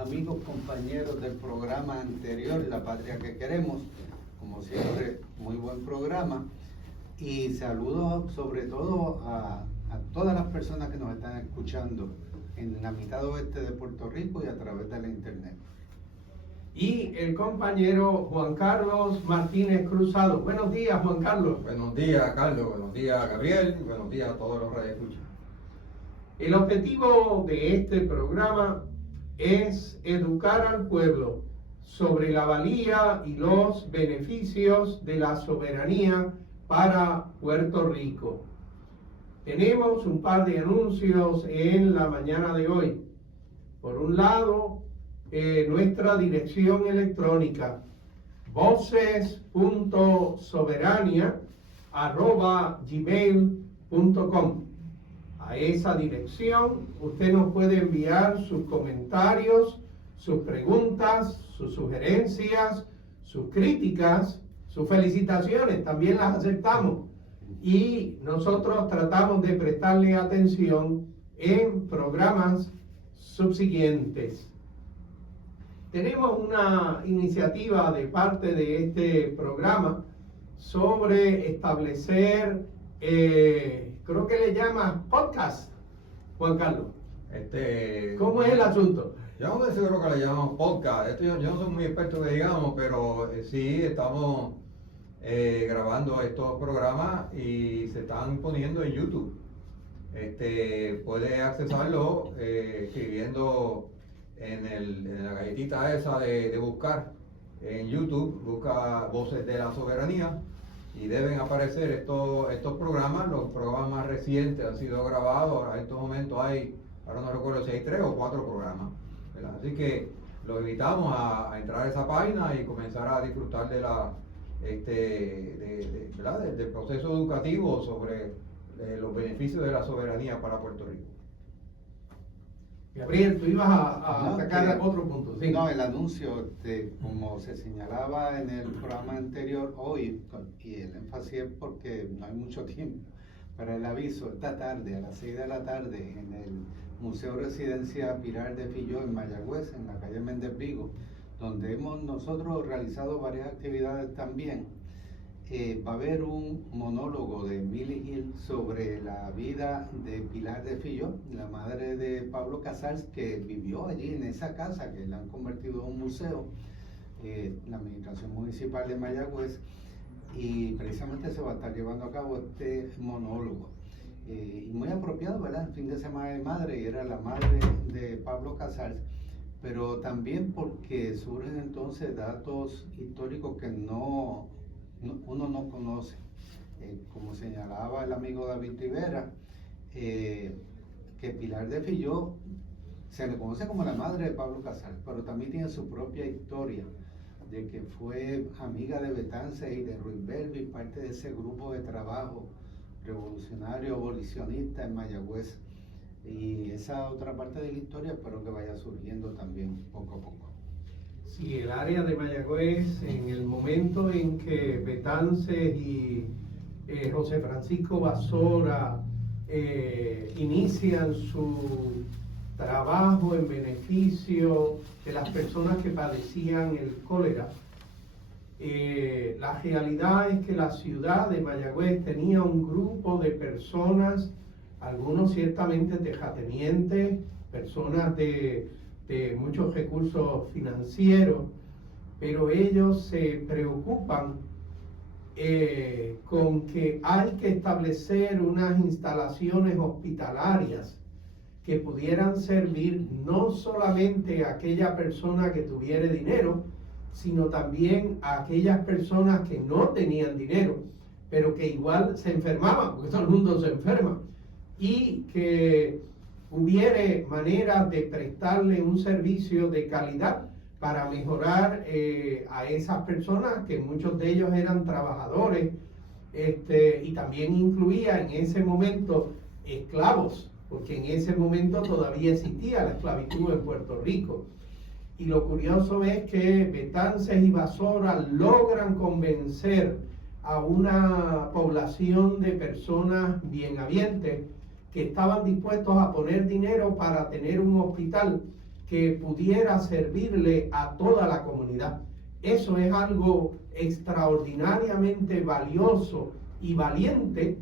amigos, compañeros del programa anterior, La Patria que Queremos. Como siempre, muy buen programa. Y saludo sobre todo a todas las personas que nos están escuchando en la mitad oeste de Puerto Rico y a través de la internet. Y el compañero Juan Carlos Martínez Cruzado. Buenos días, Juan Carlos. Buenos días, Carlos. Buenos días, Gabriel. Y buenos días a todos los radioescuchas. El objetivo de este programa es educar al pueblo sobre la valía y los beneficios de la soberanía para Puerto Rico. Tenemos un par de anuncios en la mañana de hoy. Por un lado, nuestra dirección electrónica voces.soberania@gmail.com. A esa dirección usted nos puede enviar sus comentarios, sus preguntas, sus sugerencias, sus críticas, sus felicitaciones, también las aceptamos. Y nosotros tratamos de prestarle atención en programas subsiguientes. Tenemos una iniciativa de parte de este programa sobre establecer, creo que le llama podcast, Juan Carlos. ¿Cómo es el asunto? Yo no estoy seguro que le llamamos podcast. Yo no soy muy experto que digamos, pero sí estamos grabando estos programas y se están poniendo en YouTube. Puede accesarlo escribiendo en la galletita esa de buscar en YouTube, busca Voces de la Soberanía y deben aparecer estos programas. Los programas más recientes han sido grabados. Ahora en estos momentos ahora no recuerdo si hay 3 o 4 programas, ¿verdad? Así que los invitamos a entrar a esa página y comenzar a disfrutar de del proceso educativo sobre los beneficios de la soberanía para Puerto Rico. Gabriel, tú ibas a sacar otro punto. ¿Sí? No, el anuncio, como se señalaba en el programa anterior, hoy, y el énfasis es porque no hay mucho tiempo, para el aviso, esta tarde, a las 6 de la tarde, en el Museo Residencia Pilar de Filló, en Mayagüez, en la calle Méndez Vigo, donde hemos nosotros realizado varias actividades también. Va a haber un monólogo de Millie Hill sobre la vida de Pilar de Filló, la madre de Pablo Casals, que vivió allí en esa casa que la han convertido en un museo, la Administración Municipal de Mayagüez, y precisamente se va a estar llevando a cabo este monólogo. Y muy apropiado, ¿verdad? El fin de semana de madre, y era la madre de Pablo Casals, pero también porque surgen entonces datos históricos que uno no conoce. Como señalaba el amigo David Rivera, que Pilar de Filló se le conoce como la madre de Pablo Casals, pero también tiene su propia historia, de que fue amiga de Betances y de Ruiz Belvis, parte de ese grupo de trabajo revolucionario, abolicionista en Mayagüez. Y esa otra parte de la historia espero que vaya surgiendo también poco a poco. Sí, el área de Mayagüez, en el momento en que Betances y José Francisco Basora inician su trabajo en beneficio de las personas que padecían el cólera, la realidad es que la ciudad de Mayagüez tenía un grupo de personas, algunos ciertamente terratenientes, personas de muchos recursos financieros, pero ellos se preocupan con que hay que establecer unas instalaciones hospitalarias que pudieran servir no solamente a aquella persona que tuviera dinero, sino también a aquellas personas que no tenían dinero, pero que igual se enfermaban, porque todo el mundo se enferma, y que hubiere manera de prestarle un servicio de calidad para mejorar a esas personas, que muchos de ellos eran trabajadores, y también incluía en ese momento esclavos, porque en ese momento todavía existía la esclavitud en Puerto Rico. Y lo curioso es que Betances y Basora logran convencer a una población de personas bienhabientes que estaban dispuestos a poner dinero para tener un hospital que pudiera servirle a toda la comunidad. Eso es algo extraordinariamente valioso y valiente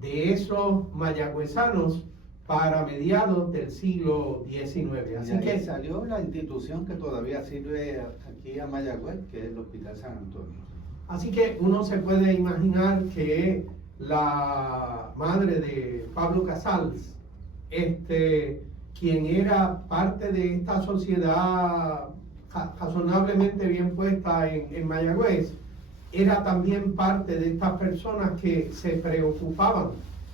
de esos mayagüezanos para mediados del siglo XIX. Así que salió la institución que todavía sirve aquí a Mayagüez, que es el Hospital San Antonio. Así que uno se puede imaginar que la madre de Pablo Casals, quien era parte de esta sociedad razonablemente bien puesta en Mayagüez, era también parte de estas personas que se preocupaban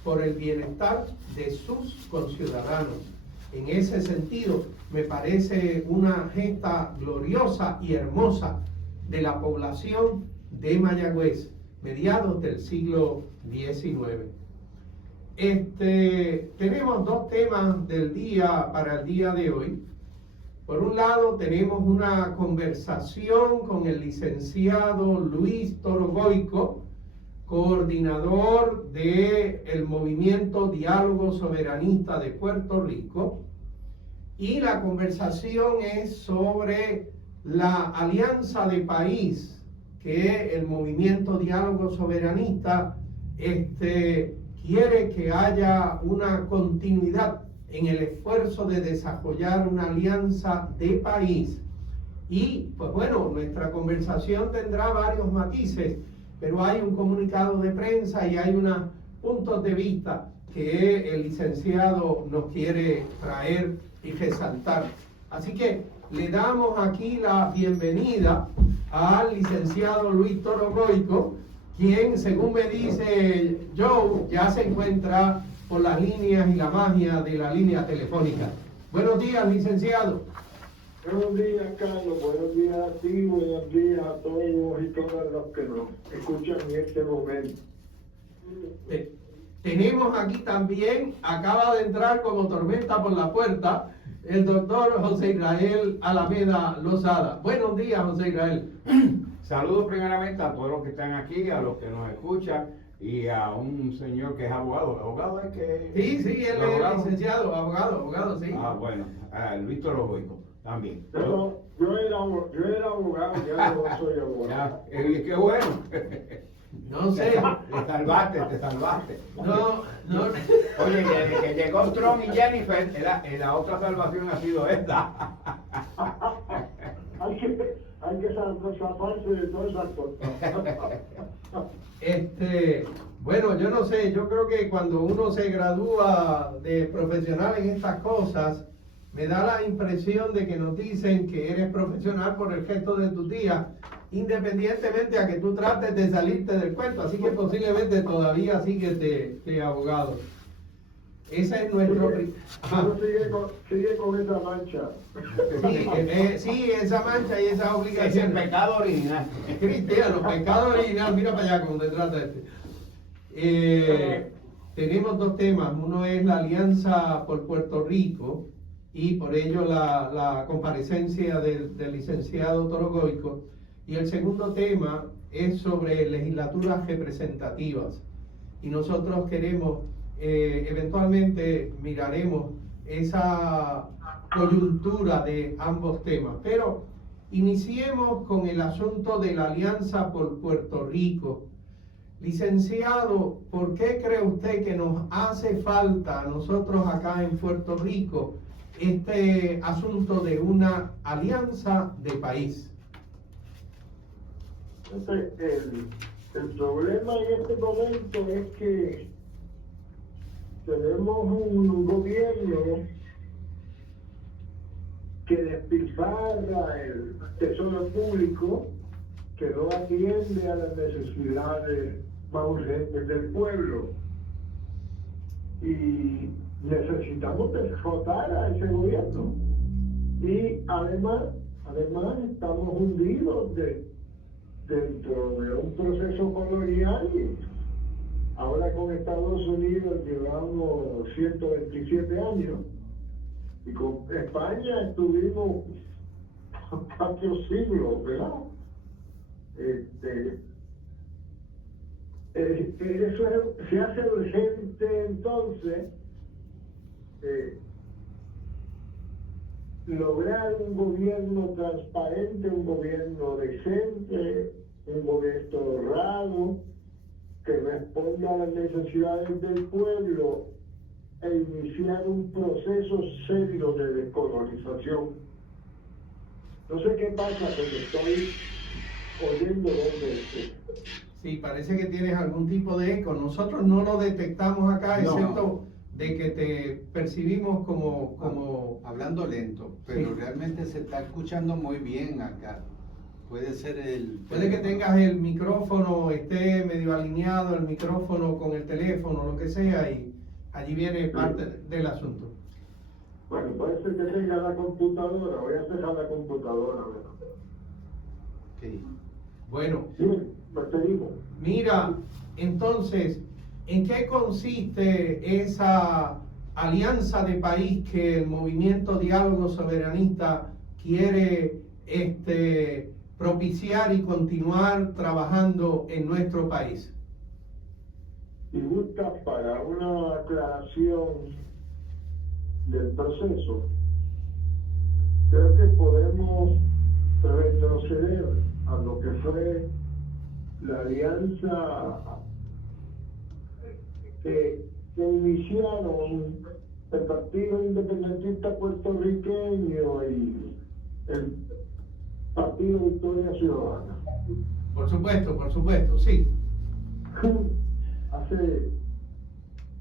por el bienestar de sus conciudadanos. En ese sentido, me parece una gesta gloriosa y hermosa de la población de Mayagüez, mediados del siglo XIX. Tenemos dos temas del día para el día de hoy. Por un lado, tenemos una conversación con el licenciado Luis Torogoico, coordinador del movimiento Diálogo Soberanista de Puerto Rico, y la conversación es sobre la alianza de país que el movimiento Diálogo Soberanista quiere que haya una continuidad en el esfuerzo de desarrollar una alianza de país. Y pues bueno, nuestra conversación tendrá varios matices, pero hay un comunicado de prensa y hay unos puntos de vista que el licenciado nos quiere traer y resaltar. Así que le damos aquí la bienvenida al licenciado Luis Torogoico, quien, según me dice Joe, ya se encuentra por las líneas y la magia de la línea telefónica. Buenos días, licenciado. Buenos días, Carlos. Buenos días a ti, buenos días a todos y todas los que nos escuchan en este momento. Tenemos aquí también, acaba de entrar como tormenta por la puerta, el doctor José Israel Alameda Lozada. Buenos días, José Israel. Saludos primeramente a todos los que están aquí, a los que nos escuchan y a un señor que es abogado. ¿Abogado es que? Sí, él es licenciado, abogado, sí. Ah, bueno, Luis Torogoico también. Yo era abogado, ya no soy abogado. Ya, qué bueno. No sé. Te salvaste. No. Oye, desde que llegó Trump y Jennifer, la otra salvación ha sido esta. Hay que zafarse de todas esas cosas. Bueno, yo no sé, yo creo que cuando uno se gradúa de profesional en estas cosas, me da la impresión de que nos dicen que eres profesional por el gesto de tus días, independientemente a que tú trates de salirte del cuento, así que posiblemente todavía sigues de abogado. Ese es nuestro... Sigue con esa mancha. Sí, esa mancha y esa Es obligación. el pecado original. Cristiano, los pecados originales, mira para allá como se trata tenemos dos temas, uno es la alianza por Puerto Rico y por ello la comparecencia del licenciado Torogoico, y el segundo tema es sobre legislaturas representativas, y nosotros queremos, eventualmente miraremos esa coyuntura de ambos temas, pero iniciemos con el asunto de la alianza por Puerto Rico. Licenciado, ¿por qué cree usted que nos hace falta a nosotros acá en Puerto Rico este asunto de una alianza de país? El problema en este momento es que tenemos un gobierno que despilfarra el tesoro público, que no atiende a las necesidades más urgentes del pueblo. Y necesitamos derrotar a ese gobierno. Y además estamos hundidos dentro de un proceso colonial. Ahora con Estados Unidos llevamos 127 años. Y con España estuvimos 4 siglos, ¿verdad? Eso se hace urgente entonces lograr un gobierno transparente, un gobierno decente, un gobierno honrado, que responda a las necesidades del pueblo e iniciar un proceso serio de descolonización. No sé qué pasa cuando estoy oyendo esto. Sí, parece que tienes algún tipo de eco. Nosotros no lo detectamos acá, No. excepto de que te percibimos como... Hablando lento, pero Sí. realmente se está escuchando muy bien acá. Puede ser Puede que tengas el micrófono, esté medio alineado el micrófono con el teléfono, lo que sea, y allí viene parte del asunto. Bueno, puede ser que tenga la computadora, voy a cerrar la computadora. ¿Verdad? Sí. Bueno, Sí, pues seguimos. mira, entonces, ¿en qué consiste esa alianza de país que el movimiento Diálogo Soberanista quiere propiciar y continuar trabajando en nuestro país? Y busca para una aclaración del proceso, creo que podemos retroceder a lo que fue la alianza que iniciaron el Partido Independentista Puertorriqueño y el Partido Victoria Ciudadana. Por supuesto, sí. Hace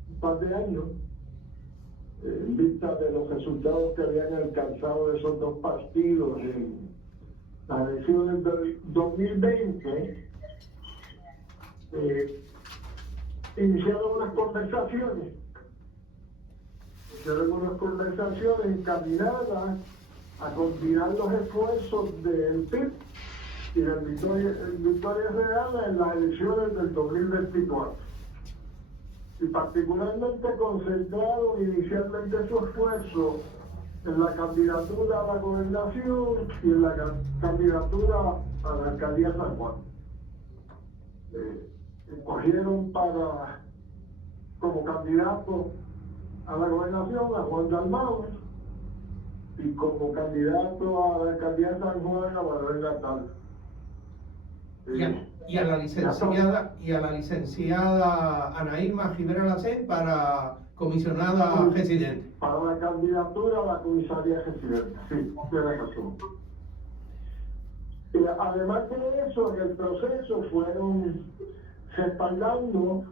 un par de años, en vista de los resultados que habían alcanzado esos dos partidos en las elecciones del 2020, iniciaron unas conversaciones encaminadas a combinar los esfuerzos del PIB y del Victoria Ciudadana en las elecciones del 2024. Y particularmente concentraron inicialmente su esfuerzo en la candidatura a la gobernación y en la candidatura a la alcaldía de San Juan. Escogieron como candidato a la gobernación a Juan Dalmau y como candidato a la alcaldía de San Juan a Manuel Natal. Y a la licenciada Ana Irma Rivera Lacén para comisionada residente. Para la candidatura a la comisaría residente, sí, tiene razón. Además de eso, en el proceso fueron respaldando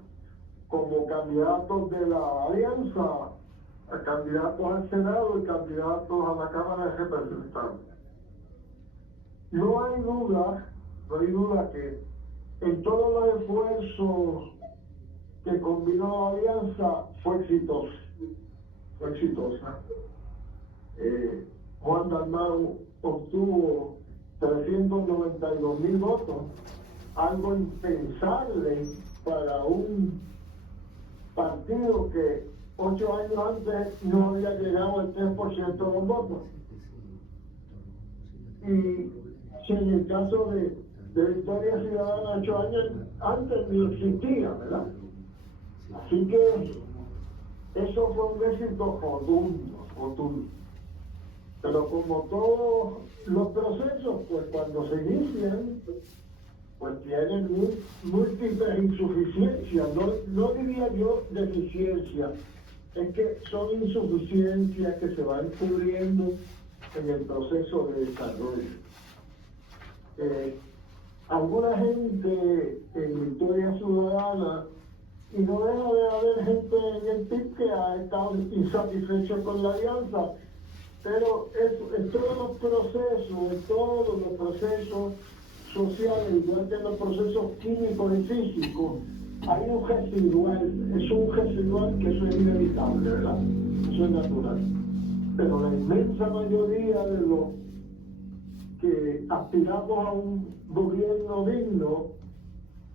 como candidatos de la alianza a candidatos al Senado y candidatos a la Cámara de Representantes. No hay duda que en todos los esfuerzos que combinó la alianza fue exitosa. Juan Dalmau obtuvo 392,000 votos, algo impensable para un partido que 8 años antes no había llegado al 3% de los votos. Y si en el caso de Victoria Ciudadana 8 años antes ni existía, ¿verdad? Así que eso fue un éxito rotundo. Pero como todos los procesos, pues cuando se inician, pues tienen múltiples insuficiencias, no diría yo deficiencias, es que son insuficiencias que se van cubriendo en el proceso de desarrollo. Alguna gente en Victoria Ciudadana, y no deja de haber gente en el PIB que ha estado insatisfecho con la alianza, pero en todos los procesos sociales, igual que en los procesos químicos y físicos, hay un residual que eso es inevitable, ¿verdad? Eso es natural. Pero la inmensa mayoría de los que aspiramos a un gobierno digno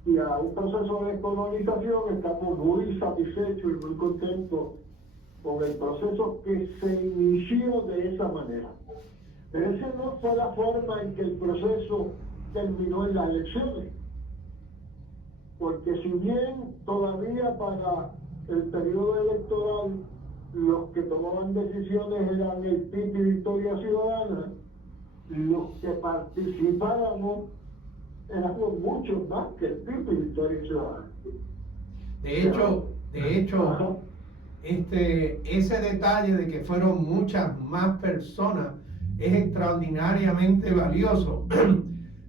y a un proceso de descolonización estamos muy satisfechos y muy contentos con el proceso que se inició de esa manera. Pero esa no fue la forma en que el proceso terminó en las elecciones. Porque si bien todavía para el periodo electoral los que tomaban decisiones eran el PIB y Victoria Ciudadana, los que participábamos éramos muchos más que el PIB y Victoria Ciudadana. De hecho, ese detalle de que fueron muchas más personas es extraordinariamente valioso.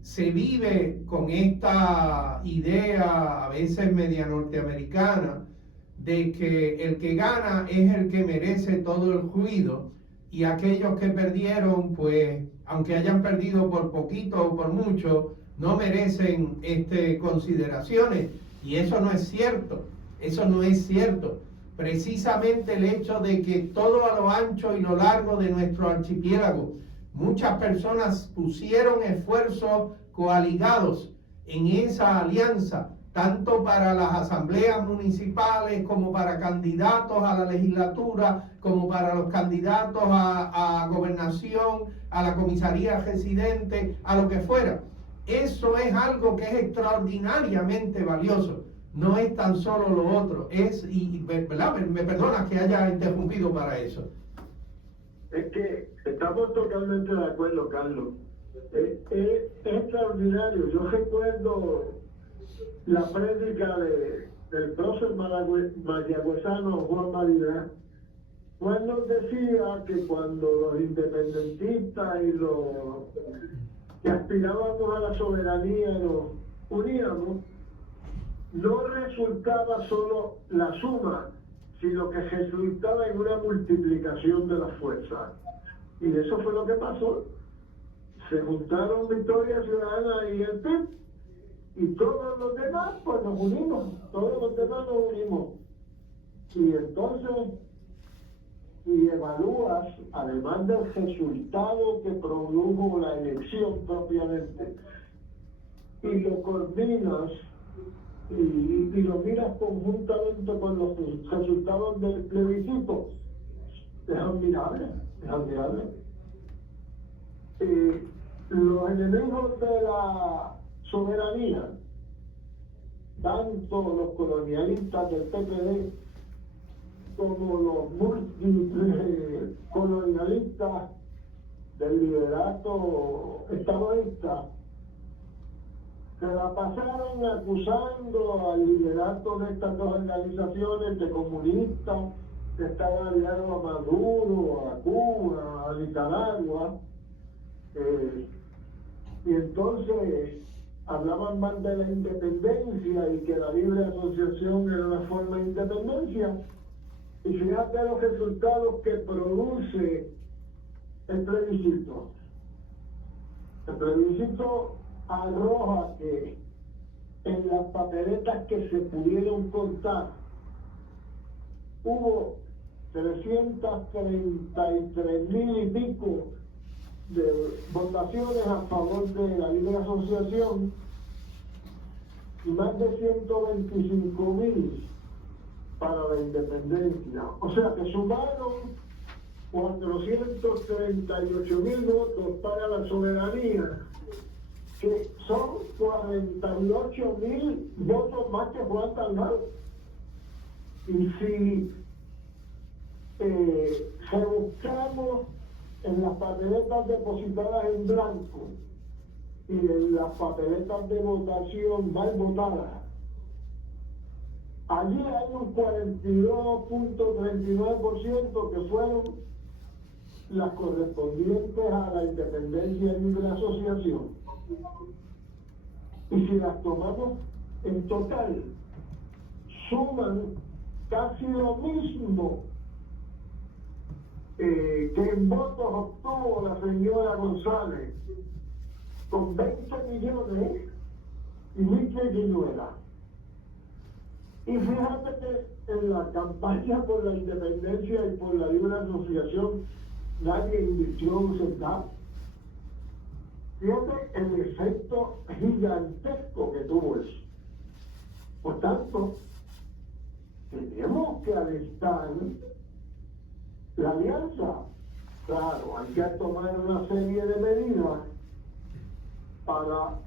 Se vive con esta idea, a veces media norteamericana, de que el que gana es el que merece todo el ruido, y aquellos que perdieron, pues, aunque hayan perdido por poquito o por mucho, no merecen consideraciones. Y eso no es cierto, eso no es cierto. Precisamente el hecho de que todo a lo ancho y lo largo de nuestro archipiélago, muchas personas pusieron esfuerzos coaligados en esa alianza, tanto para las asambleas municipales como para candidatos a la legislatura, como para los candidatos a gobernación, a la comisaría residente, a lo que fuera. Eso es algo que es extraordinariamente valioso. No es tan solo lo otro, ¿verdad? Me perdonas que haya interrumpido para eso. Es que estamos totalmente de acuerdo, Carlos. Es extraordinario. Yo recuerdo la prédica del prócer mayagüezano Juan Marina, cuando decía que cuando los independentistas y los que aspirábamos a la soberanía nos uníamos, no resultaba solo la suma, sino que resultaba en una multiplicación de las fuerzas. Y eso fue lo que pasó. Se juntaron Victoria Ciudadana y el PIB, y todos los demás, pues nos unimos, Y entonces, si evalúas, además del resultado que produjo la elección propiamente, y lo coordinas, y lo miras conjuntamente con los resultados del plebiscito, es admirable. Los enemigos de la soberanía, tanto los colonialistas del PPD como los multicolonialistas del liderato estadoísta, se la pasaron acusando al liderato de estas dos organizaciones de comunistas que estaban aliados a Maduro, a Cuba, a Nicaragua, y entonces hablaban más de la independencia y que la libre asociación era una forma de independencia. Y fíjate los resultados que produce el plebiscito. El plebiscito arroja que en las papeletas que se pudieron contar hubo 333,000 y pico de votaciones a favor de la libre asociación y más de 125,000 para la independencia. O sea que sumaron 438,000 votos para la soberanía, que son 48,000 votos más que Juan Dalmau. Y si rebuscamos en las papeletas depositadas en blanco y en las papeletas de votación mal votadas, allí hay un 42.39% que fueron las correspondientes a la independencia y libre asociación. Y si las tomamos en total, suman casi lo mismo que en votos obtuvo la señora González, con 20 millones y Miche Guinuela. Y fíjate que en la campaña por la independencia y por la libre asociación nadie invirtió un centavo. Fíjate el efecto gigantesco que tuvo eso. Por tanto, tenemos que alistar la alianza. Claro, hay que tomar una serie de medidas para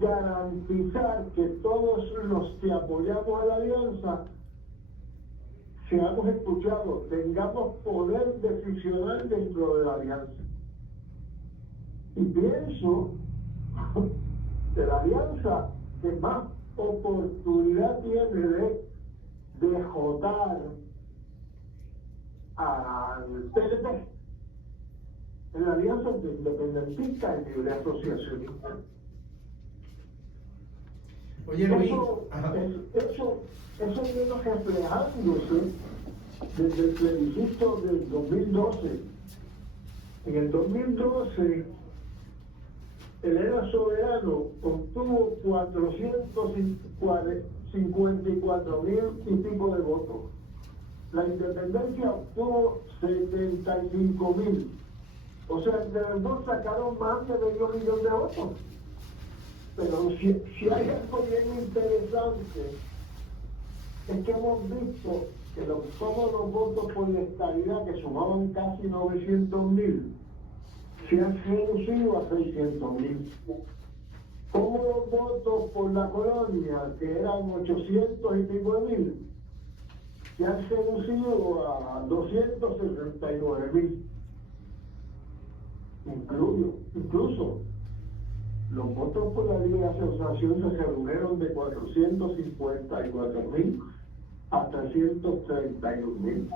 garantizar que todos los que apoyamos a la alianza seamos escuchados, tengamos poder decisional dentro de la alianza. Y pienso que la alianza que más oportunidad tiene de jotar al PLP en la alianza de independentista y libre asociacionista. Oye, Luis, Eso viene reflejándose desde el plebiscito del 2012. En el 2012, el ERA soberano obtuvo 454,000 y pico de votos. La independencia obtuvo 75,000. O sea, entre los dos sacaron más de medio millón de votos. Pero si hay algo bien interesante, es que hemos visto que todos los votos por la estabilidad, que sumaban casi 900,000, se han reducido a 600,000. Como los votos por la colonia, que eran 800 y pico de mil, se han reducido a 269,000. Incluso los votos por la libre asociación se redujeron de 454,000 a 331,000.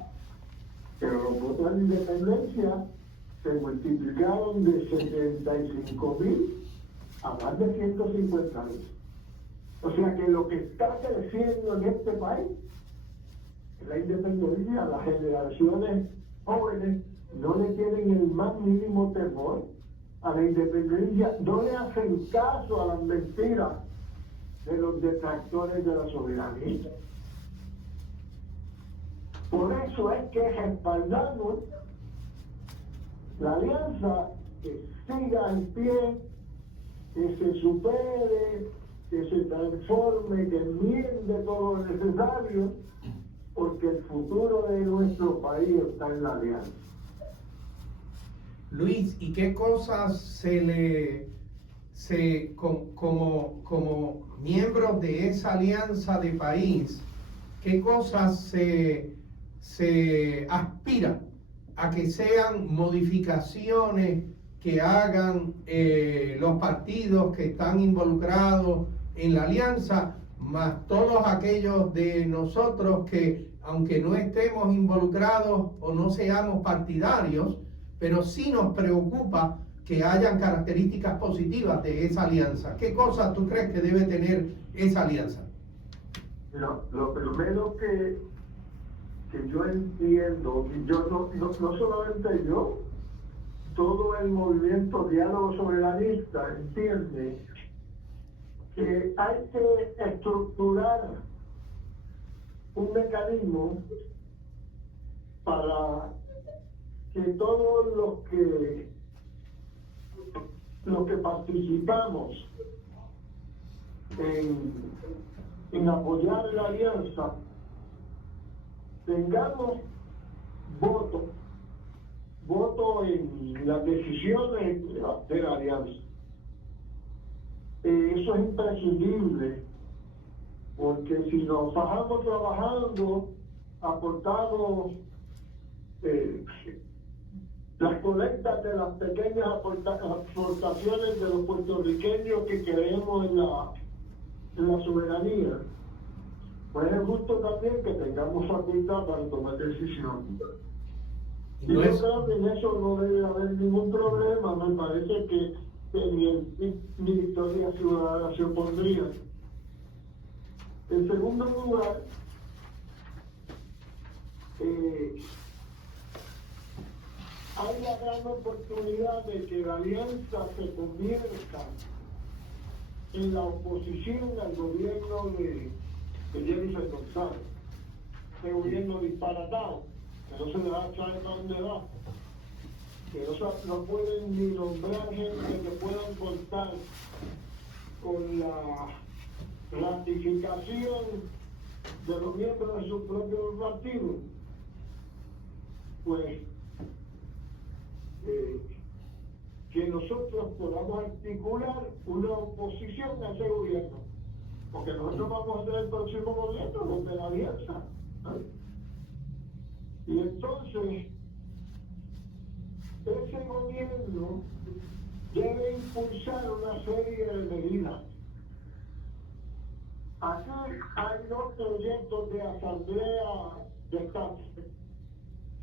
Pero los votos de la independencia se multiplicaron de 75,000 a más de 150,000. O sea que lo que está creciendo en este país es la independencia. Las generaciones jóvenes no le tienen el más mínimo temor a la independencia, no le hacen caso a las mentiras de los detractores de la soberanía. Por eso es que respaldamos la alianza, que siga en pie, que se supere, que se transforme, que enmiende todo lo necesario, porque el futuro de nuestro país está en la alianza. Luis, ¿y qué cosas como miembros de esa alianza de país, qué cosas se aspira a que sean modificaciones que hagan los partidos que están involucrados en la alianza, más todos aquellos de nosotros que, aunque no estemos involucrados o no seamos partidarios, pero sí nos preocupa que hayan características positivas de esa alianza? ¿Qué cosas tú crees que debe tener esa alianza? No, lo primero que yo entiendo, y yo no solamente yo, todo el movimiento Diálogo Soberanista entiende que hay que estructurar un mecanismo para que todos los que participamos en apoyar la alianza tengamos voto en las decisiones de la alianza. Eso es imprescindible, porque si nos fajamos trabajando, aportamos las colectas de las pequeñas aportaciones de los puertorriqueños que creemos en la soberanía, pues es justo también que tengamos facultad para tomar decisiones. Y yo creo que en eso no debe haber ningún problema. Me parece que ni el Victoria Ciudadana se opondría. En segundo lugar, hay la gran oportunidad de que la alianza se convierta en la oposición al gobierno de Jennifer González, este gobierno disparatado, que no se le da saber para dónde va, que no pueden ni nombrar gente que puedan contar con la ratificación de los miembros de su propio partido. Pues que nosotros podamos articular una oposición a ese gobierno, porque nosotros vamos a ser el próximo gobierno, los de la alianza, ¿no? Y entonces, ese gobierno debe impulsar una serie de medidas. Aquí hay dos proyectos de asamblea de Estado.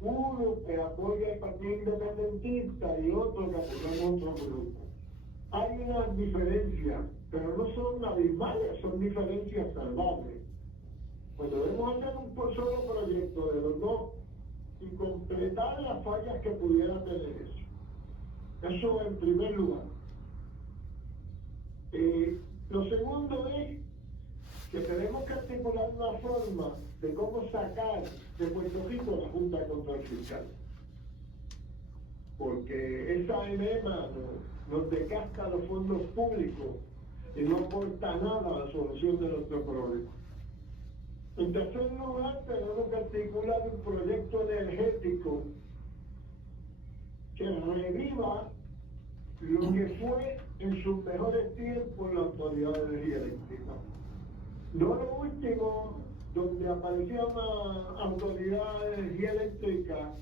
Uno que apoya el Partido Independentista y otro que apoya otro grupo. Hay unas diferencias, pero no son abismales, son diferencias salvables. Pues debemos hacer un solo proyecto de los dos y completar las fallas que pudiera tener eso. Eso en primer lugar. Lo segundo es que tenemos que articular una forma de cómo sacar de Puerto Rico la Junta de Control Fiscal. Porque esa enema nos desgasta los fondos públicos y no aporta nada a la solución de nuestro problema. En tercer lugar, tenemos que articular un proyecto energético que reviva lo que fue en sus mejores tiempos la Autoridad de Energía Eléctrica. No lo último, donde aparecía una Autoridad de Energía Eléctrica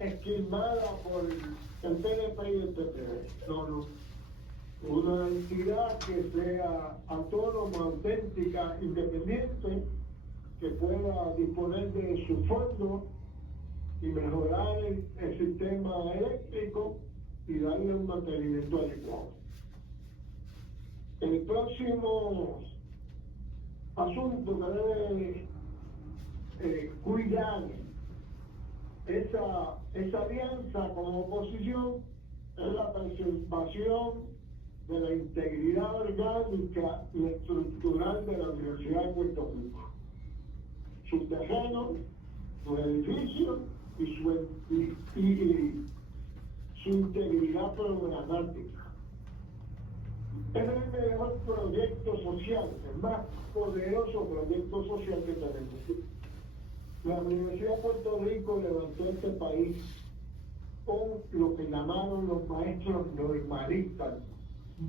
esquilmada por el PNP y el PPD. No. Una entidad que sea autónoma, auténtica, independiente, que pueda disponer de su fondo y mejorar el sistema eléctrico y darle un mantenimiento adecuado. El próximo asunto que debe cuidar esa alianza como oposición es la preservación de la integridad orgánica y estructural de la Universidad de Puerto Rico. Sus terrenos, sus edificios y su integridad programática. Es el mejor proyecto social, el más poderoso proyecto social que tenemos. La Universidad de Puerto Rico levantó este país con lo que llamaron los maestros normalistas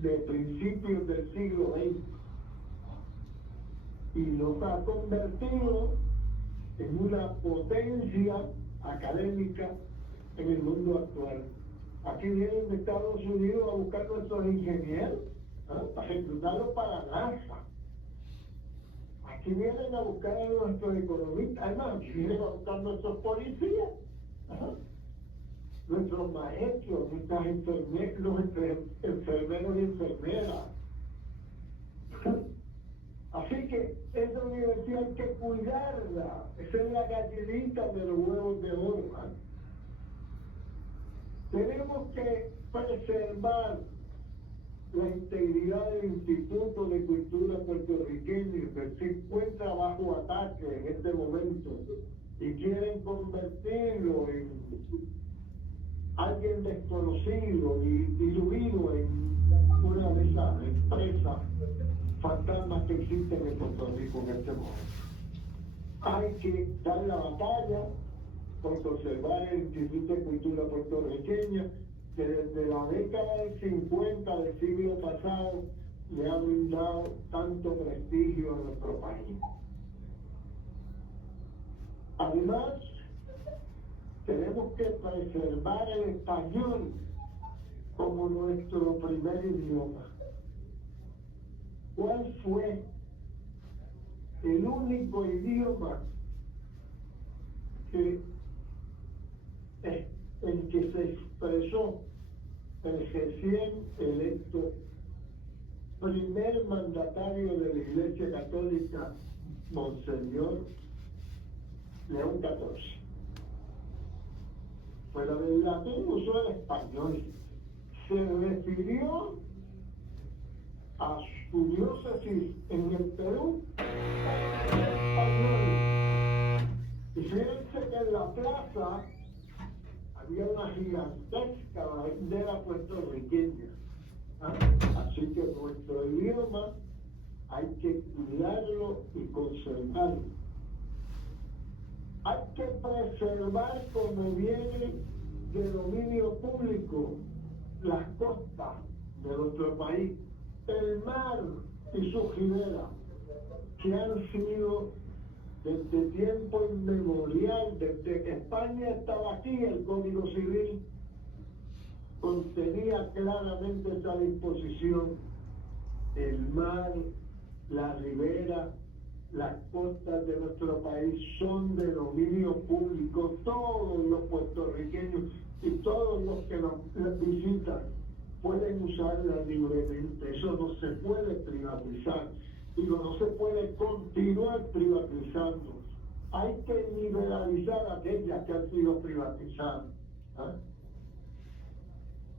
de principios del siglo XX y nos ha convertido en una potencia académica en el mundo actual. Aquí vienen de Estados Unidos a buscar nuestros ingenieros, para reclutarlos para NASA. Aquí vienen a buscar a nuestros economistas, además, aquí vienen a buscar nuestros policías, nuestros maestros, nuestras enfermeras, los enfermeros y enfermeras. Así que esa universidad hay que cuidarla, esa es la gallinita de los huevos de oro. Tenemos que preservar la integridad del Instituto de Cultura puertorriqueño, que se encuentra bajo ataque en este momento y quieren convertirlo en alguien desconocido y diluido en una de esas empresas fantasmas que existen en Puerto Rico en este momento. Hay que dar la batalla por conservar el Instituto de Cultura puertorriqueña, que desde la década del 50 del siglo pasado le ha brindado tanto prestigio a nuestro país. Además, tenemos que preservar el español como nuestro primer idioma. ¿Cuál fue el único idioma en que se expresó el recién electo primer mandatario de la Iglesia Católica, Monseñor León XIV? Fuera del latín usó el español. Se refirió a su diócesis en el Perú en español. Y fíjense que en la plaza había una gigantesca bandera puertorriqueña. Así que nuestro idioma hay que cuidarlo y conservarlo. Hay que preservar como viene de dominio público las costas de nuestro país, el mar y sus riberas, que han sido desde tiempo inmemorial, desde que España estaba aquí, el Código Civil contenía claramente esa disposición. El mar, la ribera, las costas de nuestro país son de dominio público. Todos los puertorriqueños y todos los que nos visitan pueden usarla libremente. Eso no se puede privatizar. Digo, no se puede continuar privatizando. Hay que liberalizar aquellas que han sido privatizadas. ¿Ah?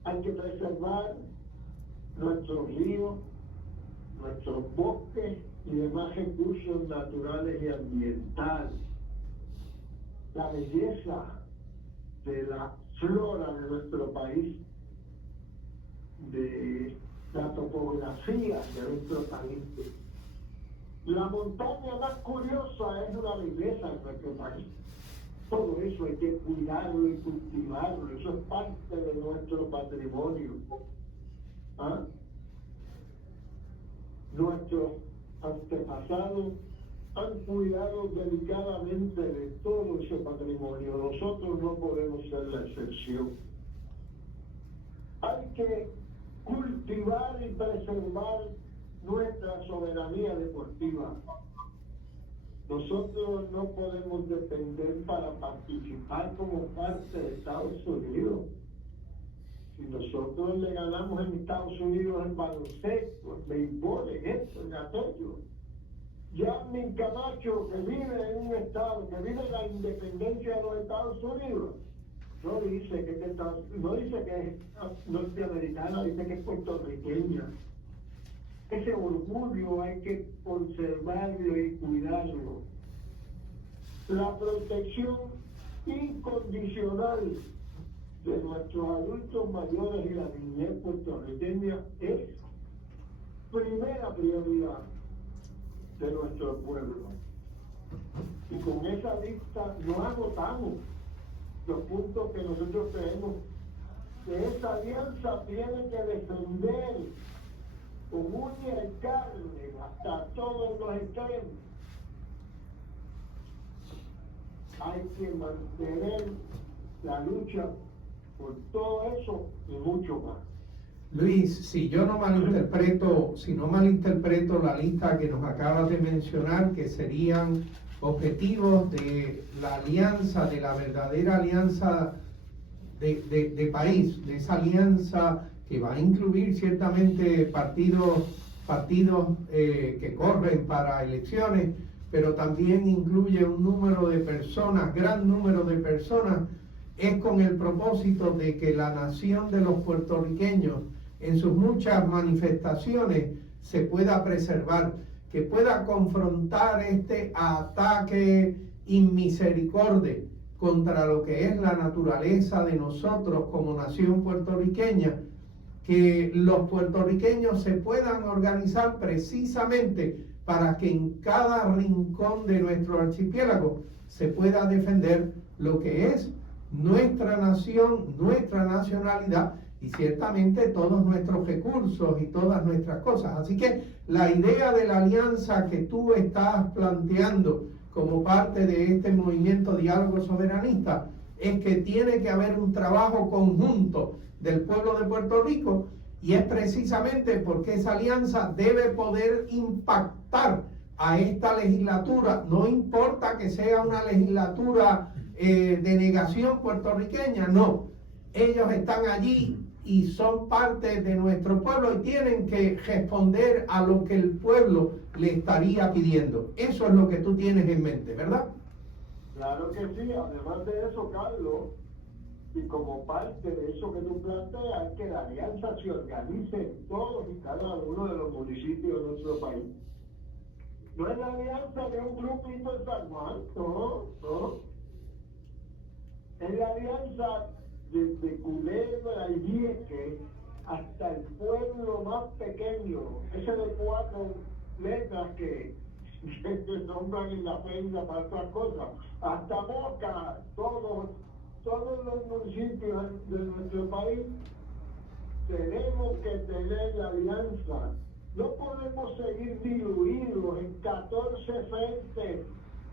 Hay que preservar nuestros ríos, nuestros bosques y demás recursos naturales y ambientales. La belleza de la flora de nuestro país, de la topografía de nuestro país. La montaña más curiosa es una belleza en nuestro país. Todo eso hay que cuidarlo y cultivarlo. Eso es parte de nuestro patrimonio. ¿Ah? Nuestros antepasados han cuidado delicadamente de todo ese patrimonio. Nosotros no podemos ser la excepción. Hay que cultivar y preservar nuestra soberanía deportiva. Nosotros no podemos depender para participar como parte de Estados Unidos. Si nosotros le ganamos en Estados Unidos en baloncesto, en béisbol, en esto, en aquello, Yasmin Camacho, que vive en un estado, que vive en la independencia de los Estados Unidos, no dice que es norteamericana, dice que es puertorriqueña. Ese orgullo hay que conservarlo y cuidarlo. La protección incondicional de nuestros adultos mayores y la niñez puertorriqueña es primera prioridad de nuestro pueblo. Y con esa lista no agotamos los puntos que nosotros creemos que esa alianza tiene que defender con uña y carne hasta todos los extremos. Hay que mantener la lucha por todo eso y mucho más. Luis, si no malinterpreto la lista que nos acabas de mencionar, que serían objetivos de la alianza, de la verdadera alianza de país, de esa alianza que va a incluir ciertamente partidos que corren para elecciones, pero también incluye un número de personas, gran número de personas, es con el propósito de que la nación de los puertorriqueños en sus muchas manifestaciones se pueda preservar, que pueda confrontar este ataque inmisericorde contra lo que es la naturaleza de nosotros como nación puertorriqueña, que los puertorriqueños se puedan organizar precisamente para que en cada rincón de nuestro archipiélago se pueda defender lo que es nuestra nación, nuestra nacionalidad y ciertamente todos nuestros recursos y todas nuestras cosas. Así que la idea de la alianza que tú estás planteando como parte de este movimiento Diálogo Soberanista es que tiene que haber un trabajo conjunto del pueblo de Puerto Rico, y es precisamente porque esa alianza debe poder impactar a esta legislatura. No importa que sea una legislatura de negación puertorriqueña, no. Ellos están allí y son parte de nuestro pueblo y tienen que responder a lo que el pueblo le estaría pidiendo. Eso es lo que tú tienes en mente, ¿verdad? Claro que sí. Además de eso, Carlos, y como parte de eso que tú planteas, es que la alianza se organice en todos y cada uno de los municipios de nuestro país. No es la alianza de un grupito en San Juan, no. Es la alianza desde Culebra y Vieques hasta el pueblo más pequeño, ese de 4 letras que nombran en la feria para otras cosas, hasta Moca, todos los municipios de nuestro país tenemos que tener la alianza. No podemos seguir diluidos en 14 frentes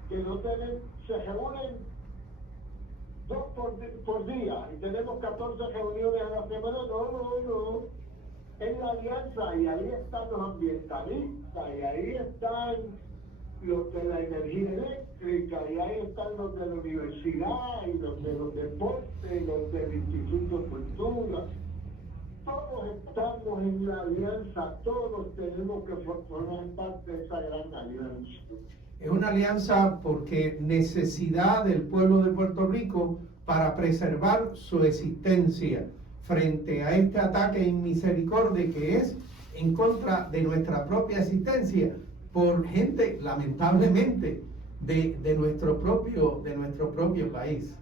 que no tienen, se reúnen 2 por día y tenemos 14 reuniones a la semana. No. Es la alianza, y ahí están los ambientalistas, y ahí están los de la energía eléctrica, y ahí están los de la universidad, y los de los deportes, y los del Instituto de Cultura. Todos estamos en la alianza, todos tenemos que formar parte de esa gran alianza. Es una alianza porque necesidad del pueblo de Puerto Rico para preservar su existencia frente a este ataque en misericordia que es en contra de nuestra propia existencia por gente, lamentablemente, de nuestro propio país.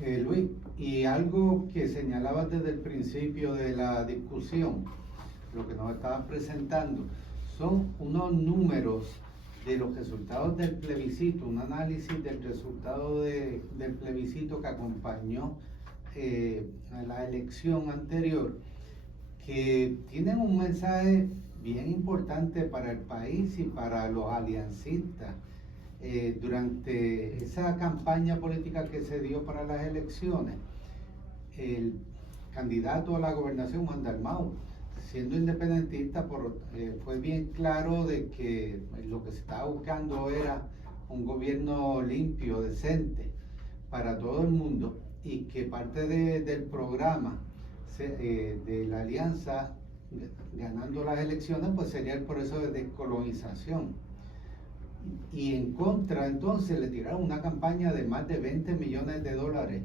Luis, y algo que señalabas desde el principio de la discusión, lo que nos estabas presentando, son unos números de los resultados del plebiscito, un análisis del resultado del plebiscito que acompañó a la elección anterior, que tienen un mensaje bien importante para el país y para los aliancistas. Durante esa campaña política que se dio para las elecciones, el candidato a la gobernación, Juan Dalmau, siendo independentista, fue bien claro de que lo que se estaba buscando era un gobierno limpio, decente, para todo el mundo, y que parte del programa de la alianza ganando las elecciones pues sería el proceso de descolonización. Y en contra, entonces, le tiraron una campaña de más de 20 millones de dólares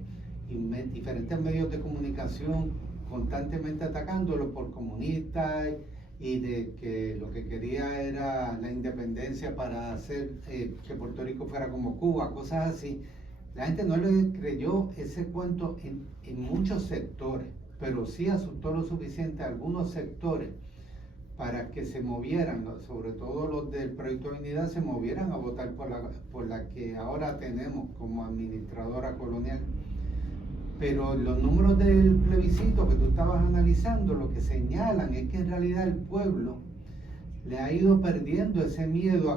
y diferentes medios de comunicación constantemente atacándolo por comunistas y de que lo que quería era la independencia para hacer que Puerto Rico fuera como Cuba, cosas así. La gente no le creyó ese cuento en muchos sectores, pero sí asustó lo suficiente a algunos sectores para que se movieran, sobre todo los del Proyecto de Unidad, se movieran a votar por la que ahora tenemos como administradora colonial. Pero los números del plebiscito que tú estabas analizando, lo que señalan es que en realidad el pueblo le ha ido perdiendo ese miedo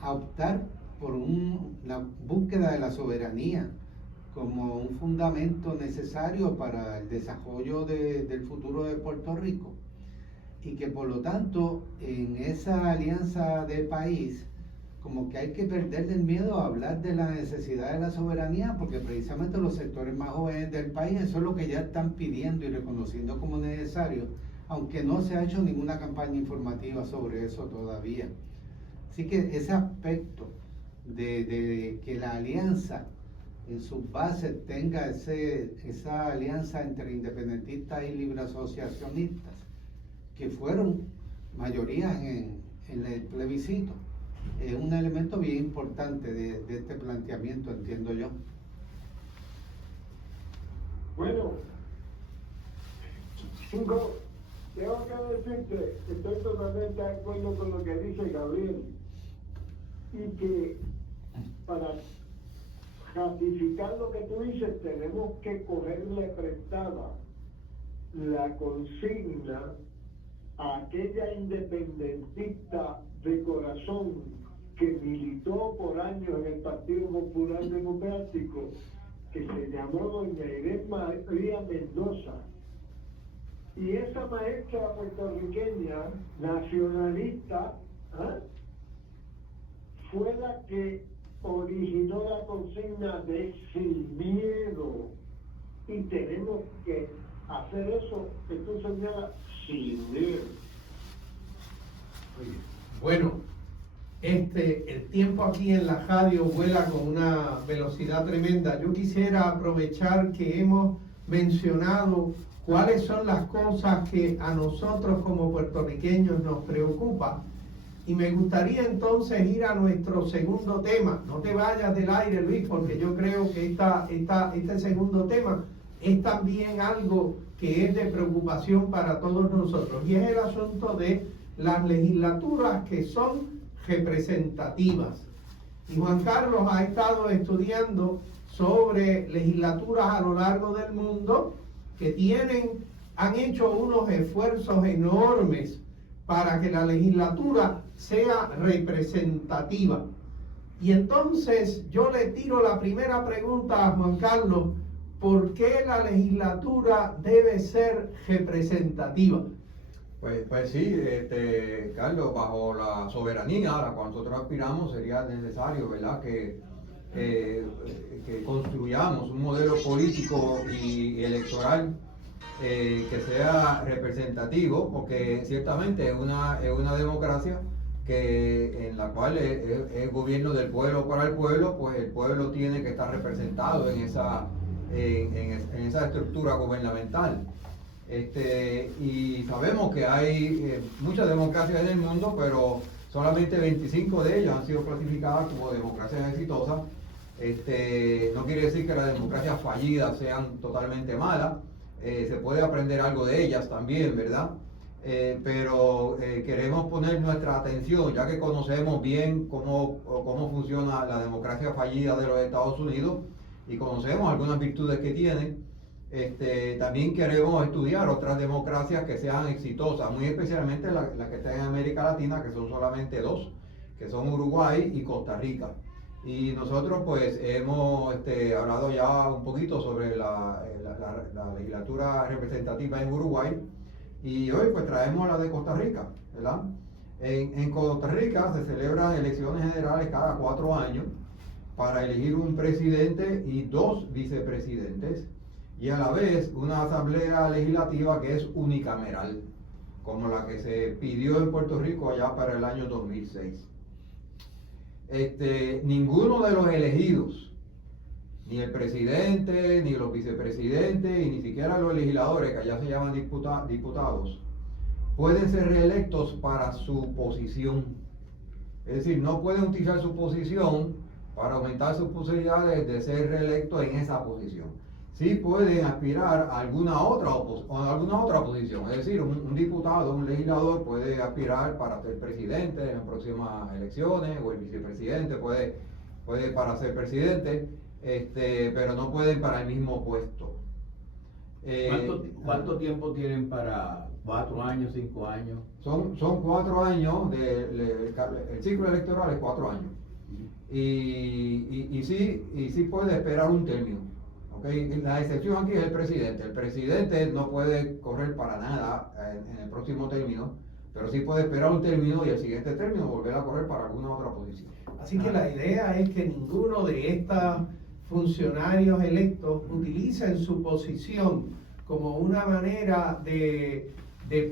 a optar por la búsqueda de la soberanía como un fundamento necesario para el desarrollo del futuro de Puerto Rico. Y que por lo tanto en esa alianza de país como que hay que perderle el miedo a hablar de la necesidad de la soberanía, porque precisamente los sectores más jóvenes del país eso es lo que ya están pidiendo y reconociendo como necesario, aunque no se ha hecho ninguna campaña informativa sobre eso todavía. Así que ese aspecto de que la alianza en sus bases tenga esa alianza entre independentistas y libre asociacionistas, que fueron mayorías en el plebiscito, es un elemento bien importante de este planteamiento, entiendo yo. Bueno, tengo que decirte que estoy totalmente de acuerdo con lo que dice Gabriel, y que para ratificar lo que tú dices tenemos que cogerle prestada la consigna a aquella independentista de corazón que militó por años en el Partido Popular Democrático, que se llamó doña Irene María Mendoza. Y esa maestra puertorriqueña nacionalista fue la que originó la consigna de sin miedo, y tenemos que hacer eso que tú señalas sin miedo. Bueno, el tiempo aquí en la radio vuela con una velocidad tremenda. Yo quisiera aprovechar que hemos mencionado cuáles son las cosas que a nosotros como puertorriqueños nos preocupan. Y me gustaría entonces ir a nuestro segundo tema. No te vayas del aire, Luis, porque yo creo que este segundo tema es también algo que es de preocupación para todos nosotros. Y es el asunto de las legislaturas que son representativas. Y Juan Carlos ha estado estudiando sobre legislaturas a lo largo del mundo que han hecho unos esfuerzos enormes para que la legislatura sea representativa. Y entonces yo le tiro la primera pregunta a Juan Carlos: ¿por qué la legislatura debe ser representativa? Pues sí, Carlos, bajo la soberanía a la cual nosotros aspiramos, sería necesario, ¿verdad?, que construyamos un modelo político y electoral que sea representativo, porque ciertamente es una democracia en la cual es gobierno del pueblo para el pueblo, pues el pueblo tiene que estar representado en esa estructura gubernamental. Y sabemos que hay muchas democracias en el mundo, pero solamente 25 de ellas han sido clasificadas como democracias exitosas. No quiere decir que las democracias fallidas sean totalmente malas, se puede aprender algo de ellas también, ¿verdad? Pero queremos poner nuestra atención, ya que conocemos bien cómo funciona la democracia fallida de los Estados Unidos y conocemos algunas virtudes que tiene. También queremos estudiar otras democracias que sean exitosas, muy especialmente las que están en América Latina, que son solamente dos, que son Uruguay y Costa Rica. Y nosotros pues hemos hablado ya un poquito sobre la legislatura representativa en Uruguay, y hoy pues traemos la de Costa Rica, ¿verdad? En Costa Rica se celebran elecciones generales cada 4 años para elegir un presidente y 2 vicepresidentes, y a la vez una asamblea legislativa que es unicameral, como la que se pidió en Puerto Rico allá para el año 2006. Ninguno de los elegidos, ni el presidente, ni los vicepresidentes, y ni siquiera los legisladores, que allá se llaman diputados, pueden ser reelectos para su posición. Es decir, no pueden utilizar su posición para aumentar sus posibilidades de ser reelectos en esa posición. Sí pueden aspirar a alguna otra posición. Es decir, un diputado, un legislador puede aspirar para ser presidente en las próximas elecciones, o el vicepresidente puede para ser presidente, pero no pueden para el mismo puesto. ¿Cuánto tiempo tienen para 4 años, 5 años? Son 4 años, el ciclo electoral es 4 años. Y sí puede esperar un término. ¿Okay? La excepción aquí es el presidente. El presidente no puede correr para nada en el próximo término, pero sí puede esperar un término y el siguiente término volver a correr para alguna otra posición. Así que la idea es que ninguno de estos funcionarios electos utilicen su posición como una manera de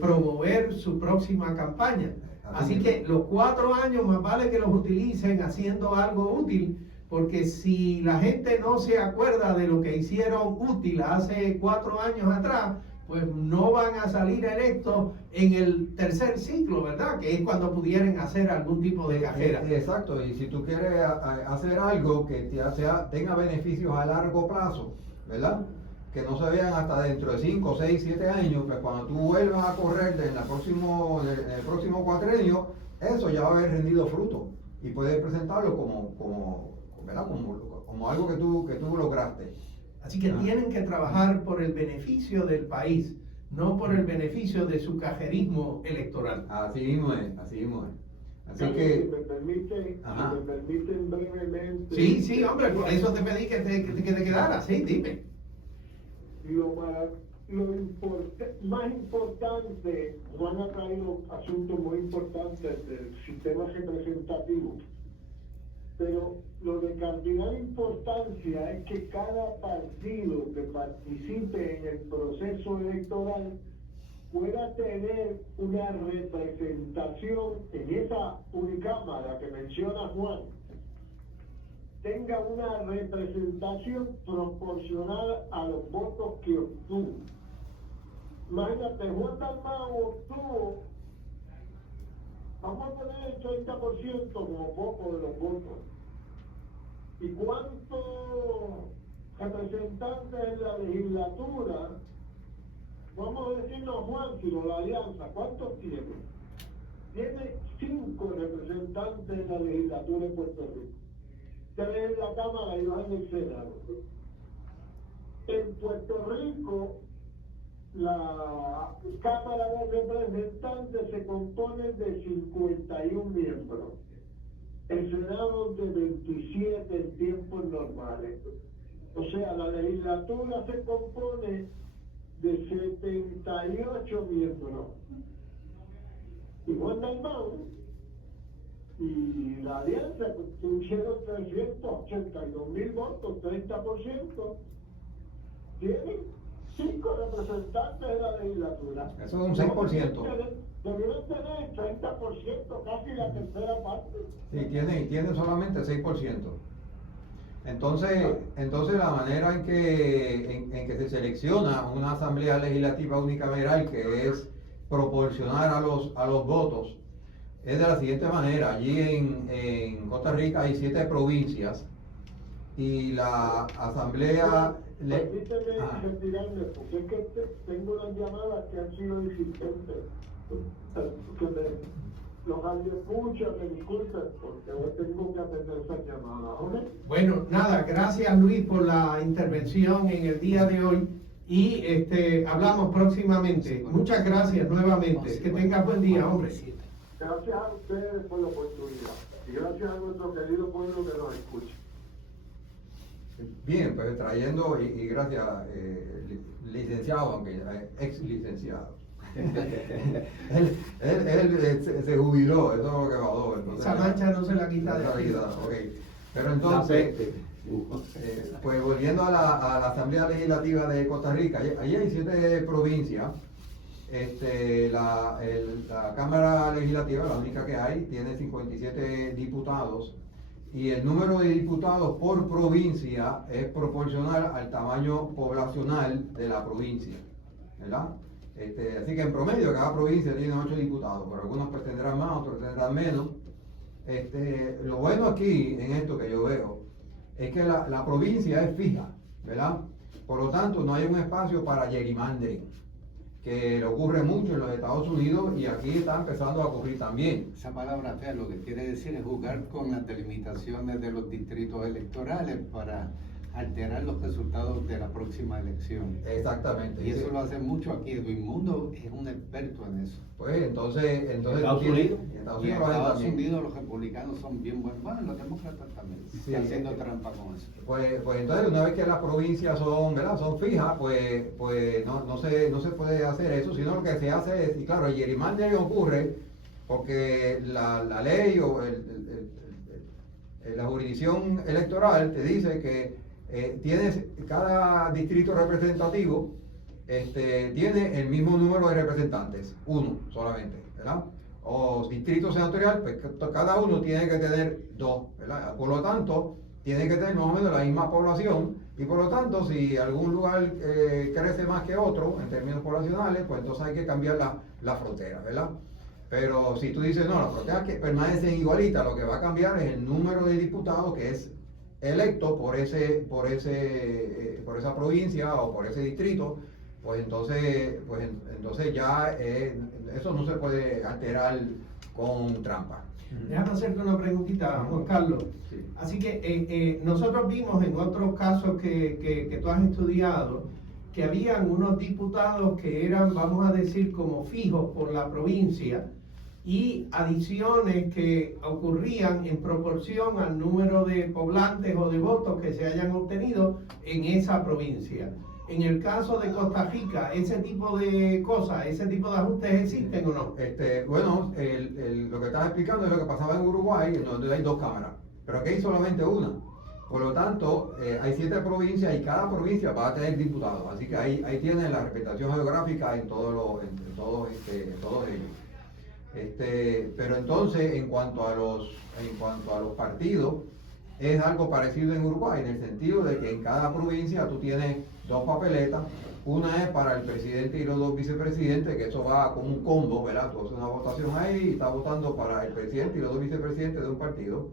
promover su próxima campaña. Así que los 4 años más vale que los utilicen haciendo algo útil, porque si la gente no se acuerda de lo que hicieron útil hace 4 años atrás, pues no van a salir electos en el tercer ciclo, ¿verdad? Que es cuando pudieran hacer algún tipo de carrera. Exacto, y si tú quieres hacer algo que tenga beneficios a largo plazo, ¿verdad?, que no se vean hasta dentro de 5, 6, 7 años, pues cuando tú vuelvas a correr en el próximo cuatrenio, eso ya va a haber rendido fruto y puedes presentarlo ¿verdad?, como algo que tú lograste. Así que tienen que trabajar por el beneficio del país, no por el beneficio de su cajerismo electoral. Así mismo es. Así Carlos, que... si me permiten brevemente. Sí, hombre, por eso te pedí que te quedaras, sí, dime. Más importante, Juan ha traído asuntos muy importantes del sistema representativo, pero lo de cardinal importancia es que cada partido que participe en el proceso electoral pueda tener una representación en esa unicámara que menciona Juan, tenga una representación proporcional a los votos que obtuvo. Imagínate, Juan Dalmau obtuvo, vamos a poner el 30% como poco de los votos. ¿Y cuántos representantes en la legislatura? Vamos a decirnos Juan, sino la alianza, ¿cuántos tiene? Tiene 5 representantes en la legislatura en Puerto Rico. 3 en la Cámara y 2 en el Senado. En Puerto Rico, la Cámara de Representantes se compone de 51 miembros. el Senado de 27 en tiempos normales. O sea, la legislatura se compone de 78 miembros. Y Juan Dalmau y la alianza pusieron 382,000 votos, 30%. Tienen 5 representantes de la legislatura. Eso es un 6%. Debieron tener 30%, casi la tercera parte. Sí, tiene solamente 6%. Entonces la manera en que se selecciona una asamblea legislativa unicameral, que es proporcionar a los votos, es de la siguiente manera. Allí en Costa Rica hay 7 provincias y la asamblea... Permíteme retirarme, porque es que tengo unas llamadas que han sido insistentes. Los radioescuchas me disculpen, porque hoy tengo que atender esas llamadas. ¿Ok? Bueno, nada, gracias Luis por la intervención en el día de hoy y hablamos próximamente. Muchas gracias nuevamente. Que tengas buen día, hombre. Gracias a ustedes por la oportunidad y gracias a nuestro querido pueblo que nos escucha. Bien, pues trayendo, y gracias, licenciado, aunque ex licenciado. él se jubiló, eso es lo que va. Esa mancha no se la quita de aquí. Okay. Pero entonces, pues volviendo a la Asamblea Legislativa de Costa Rica, allí hay 7 provincias. La Cámara Legislativa, la única que hay, tiene 57 diputados y el número de diputados por provincia es proporcional al tamaño poblacional de la provincia, ¿verdad? Así que en promedio cada provincia tiene 8 diputados, pero algunos pues tendrán más, otros tendrán menos. Lo bueno aquí en esto que yo veo es que la provincia es fija, ¿verdad? Por lo tanto no hay un espacio para gerrymandering, que le ocurre mucho en los Estados Unidos y aquí está empezando a ocurrir también. Esa palabra fea lo que quiere decir es jugar con las delimitaciones de los distritos electorales para alterar los resultados de la próxima elección. Exactamente. Y eso lo hace mucho aquí. Edwin Mundo es un experto en eso. Pues entonces Estados Unidos. Y en lo hacen Estados también. Unidos los republicanos son bien buenos. Bueno, los demócratas también. Sí, Están haciendo trampa con eso. Pues entonces una vez que las provincias son, ¿verdad?, son fijas, pues no se puede hacer eso, sino lo que se hace es, y claro, el gerrymandering ocurre porque la ley o la jurisdicción electoral te dice que cada distrito representativo tiene el mismo número de representantes, uno solamente, ¿verdad? O distrito senatorial, pues cada uno tiene que tener 2, ¿verdad? Por lo tanto, tiene que tener más o menos la misma población y por lo tanto, si algún lugar crece más que otro en términos poblacionales, pues entonces hay que cambiar la frontera, ¿verdad? Pero si tú dices, no, las fronteras que permanecen igualitas, lo que va a cambiar es el número de diputados que es electo por esa provincia o por ese distrito, pues entonces ya eso no se puede alterar con trampa. Déjame hacerte una preguntita, Juan Carlos. Sí. Así que nosotros vimos en otros casos que tú has estudiado que habían unos diputados que eran, vamos a decir, como fijos por la provincia y adiciones que ocurrían en proporción al número de poblantes o de votos que se hayan obtenido en esa provincia. En el caso de Costa Rica, ¿ese tipo de cosas, ese tipo de ajustes existen o no? Bueno, lo que estás explicando es lo que pasaba en Uruguay, en donde hay 2 cámaras, pero aquí hay solamente una. Por lo tanto, hay 7 provincias y cada provincia va a tener diputados, así que ahí tienen la representación geográfica en todos ellos. Pero entonces, en cuanto a los partidos, es algo parecido en Uruguay, en el sentido de que en cada provincia tú tienes 2 papeletas, una es para el presidente y los 2 vicepresidentes, que eso va como un combo, ¿verdad? Tú haces una votación ahí y estás votando para el presidente y los 2 vicepresidentes de un partido.